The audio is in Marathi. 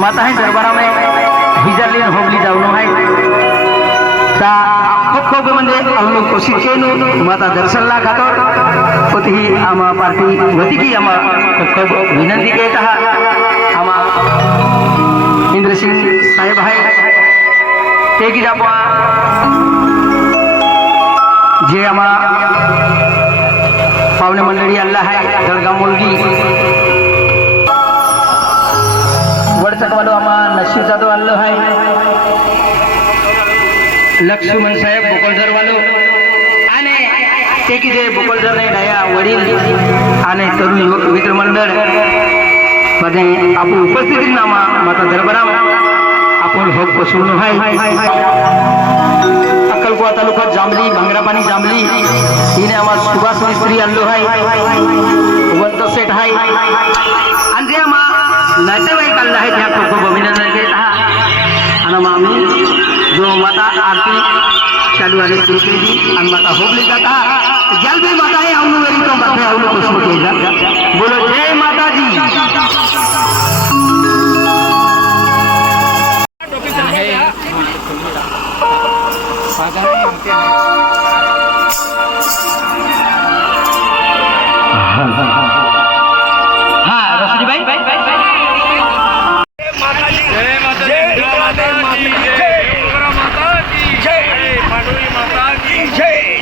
माता है दरबारा में हिजरली होगली जाऊन आहे ता खूप म्हणजे आम्ही कोशिश केलो माता दर्शनला खातो होती आम्हा पार्टी होती की आम्हा खूप विनंती केत आहात आम्हा इंद्रसिंग साहेब आहे ते की आपण जे आम्हा पाहुणे मंडळी आणला आहे जळगाव मुलगी वडचकवालो आम्हा नशीब जाधव आणलं आहे लक्ष्मण साहेब बोकळझर वालो आणि ते की जे बोकळझर नाही नया वडील आणि तरुण युवक मित्र मंडळ मध्ये आपण उपस्थिती नामा माता दरबारा आपण होक पसरून आहे अक्कलकोवा तालुका जांभली भांगरापाणी जांभली हिने आम्हाला सुभाष मिस्त्री आणलो आहे वंत सेठ आहे आणि जे आम्हा नातेवाईक आणलं आहे त्या खूप खूप अभिनंदन देत आहात आणि मग आम्ही जो माता आरती चालू आहे सुरू केली आणि माता होबली जाता जल भी माता है आउनु वेरी तो माता आउनु कुछ केला बोलो जय माता जी हाँ रोशनी भाई जय